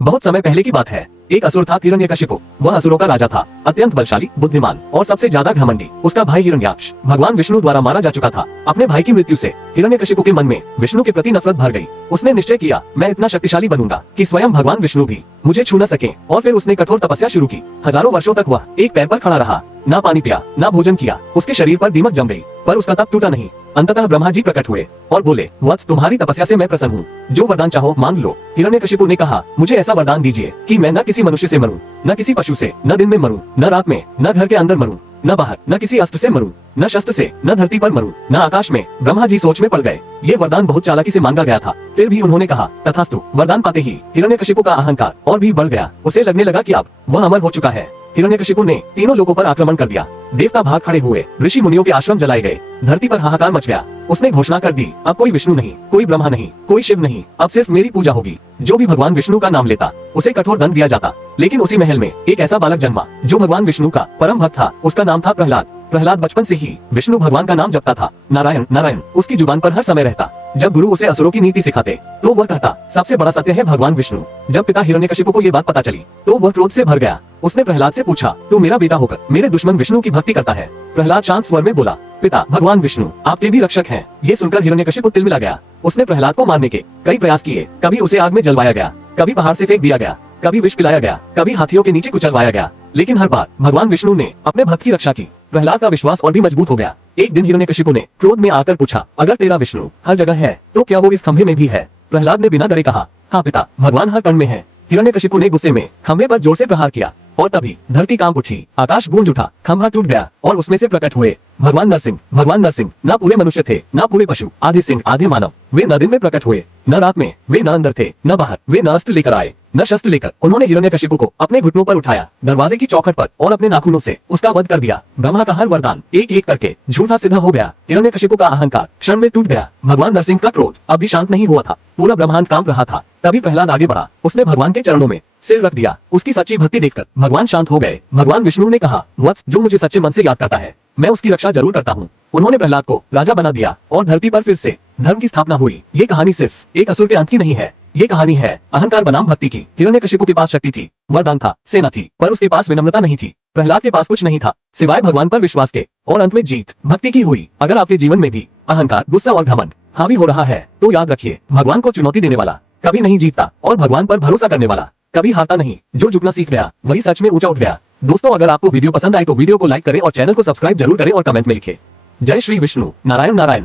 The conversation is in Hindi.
बहुत समय पहले की बात है। एक असुर था हिरण्यकशिपु। वह असुरों का राजा था, अत्यंत बलशाली, बुद्धिमान और सबसे ज्यादा घमंडी। उसका भाई हिरण्याक्ष भगवान विष्णु द्वारा मारा जा चुका था। अपने भाई की मृत्यु से हिरण्यकशिपु के मन में विष्णु के प्रति नफरत भर गई। उसने निश्चय किया, मैं इतना शक्तिशाली बनूंगा कि स्वयं भगवान विष्णु भी मुझे छू न सके। और फिर उसने कठोर तपस्या शुरू की। हजारों वर्षों तक वह एक पैर पर खड़ा रहा, ना पानी पिया, ना भोजन किया। उसके शरीर पर दीमक जम गई, पर उसका तप टूटा नहीं। अंततः ब्रह्मा जी प्रकट हुए और बोले, वत्स, तुम्हारी तपस्या से मैं प्रसन्न हूँ, जो वरदान चाहो मांग लो। हिरण्यकशिपु ने कहा, मुझे ऐसा वरदान दीजिए कि मैं न किसी मनुष्य से मरूं, न किसी पशु से, न दिन में मरूं, न रात में, न घर के अंदर मरूं, न बाहर, न किसी अस्त्र से मरूं, न शस्त्र से, न धरती पर मरूं, न आकाश में। ब्रह्मा जी सोच में पड़ गए। ये वरदान बहुत चालाकी से मांगा गया था, फिर भी उन्होंने कहा, तथास्तु। वरदान पाते ही हिरण्यकशिपु का अहंकार और भी बढ़ गया। उसे लगने लगा कि अब वह अमर हो चुका है। हिरण्यकशिपु ने तीनों लोगों पर आक्रमण कर दिया। देवता भाग खड़े हुए, ऋषि मुनियों के आश्रम जलाए गए, धरती पर हाहाकार मच गया। उसने घोषणा कर दी, अब कोई विष्णु नहीं, कोई ब्रह्मा नहीं, कोई शिव नहीं, अब सिर्फ मेरी पूजा होगी। जो भी भगवान विष्णु का नाम लेता उसे कठोर दंड दिया जाता। लेकिन उसी महल में एक ऐसा बालक जन्मा जो भगवान विष्णु का परम भक्त था। उसका नाम था प्रहलाद। प्रहलाद बचपन से ही विष्णु भगवान का नाम जपता था। नारायण नारायण उसकी जुबान पर हर समय रहता। जब गुरु उसे असुरों की नीति सिखाते तो वह कहता, सबसे बड़ा सत्य है भगवान विष्णु। जब पिता हिरण्यकशिपु को ये बात पता चली तो वह क्रोध से भर गया। उसने प्रहलाद से पूछा, तू मेरा बेटा होकर मेरे दुश्मन विष्णु की भक्ति करता है? प्रहलाद शांत स्वर में बोला, पिता, भगवान विष्णु आपके भी रक्षक हैं। ये सुनकर हिरण्यकशिपु तिलमिला गया। उसने प्रहलाद को मारने के कई प्रयास किए। कभी उसे आग में जलवाया गया, कभी पहाड़ से फेंक दिया गया, कभी विष पिलाया गया, कभी हाथियों के नीचे कुचलवाया गया। लेकिन हर बार भगवान विष्णु ने अपने भक्त की रक्षा की। प्रहलाद का विश्वास और भी मजबूत हो गया। एक दिन हिरण्यकशिपु ने क्रोध में आकर पूछा, अगर तेरा विष्णु हर जगह है तो क्या वो इस खंभे में भी है? प्रहलाद ने बिना डरे कहा, हाँ पिता, भगवान हर कण में है। हिरण्यकशिपु ने गुस्से में खंभे पर जोर से प्रहार किया और तभी धरती कांप उठी, आकाश गूंज उठा, खंभा टूट गया और उसमें से प्रकट हुए भगवान नरसिंह। भगवान नरसिंह न पूरे मनुष्य थे, न पूरे पशु, आधे सिंह आधे मानव। वे न दिन में प्रकट हुए, न रात में। वे न अंदर थे, न बाहर। वे न अस्त्र लेकर आए, न शस्त्र लेकर। उन्होंने हिरण्यकशिपु को अपने घुटनों पर उठाया, दरवाजे की चौखट पर, और अपने नाखूनों से उसका वध कर दिया। ब्रह्मा का हर वरदान एक एक करके झूठा सिद्ध हो गया। हिरण्यकशिपु का अहंकार क्षण में टूट गया। भगवान नरसिंह का क्रोध अभी शांत नहीं हुआ था, पूरा ब्रह्मांड कांप रहा था। तभी प्रहलाद आगे बढ़ा। उसने भगवान के चरणों में सिर रख दिया। उसकी सच्ची भक्ति देखकर भगवान शांत हो गए। भगवान विष्णु ने कहा, वत्स, जो मुझे सच्चे मन से याद करता है मैं उसकी रक्षा जरूर करता हूँ। उन्होंने प्रहलाद को राजा बना दिया और धरती पर फिर से धर्म की स्थापना हुई। ये कहानी सिर्फ एक असुर के अंत की नहीं है, ये कहानी है अहंकार बनाम भक्ति की। हिरण्यकशिपु के पास शक्ति थी, वरदान था, सेना थी, पर उसके पास विनम्रता नहीं थी। प्रहलाद के पास कुछ नहीं था सिवाय भगवान पर विश्वास के, और अंत में जीत भक्ति की हुई। अगर आपके जीवन में भी अहंकार, गुस्सा और घमंड हावी हो रहा है तो याद रखिए, भगवान को चुनौती देने वाला कभी नहीं जीतता और भगवान पर भरोसा करने वाला कभी हारता नहीं। जो झुकना सीख गया वही सच में ऊंचा उठ गया। दोस्तों, अगर आपको वीडियो पसंद आए तो वीडियो को लाइक करें और चैनल को सब्सक्राइब जरूर करें और कमेंट में लिखें, जय श्री विष्णु, नारायण नारायण।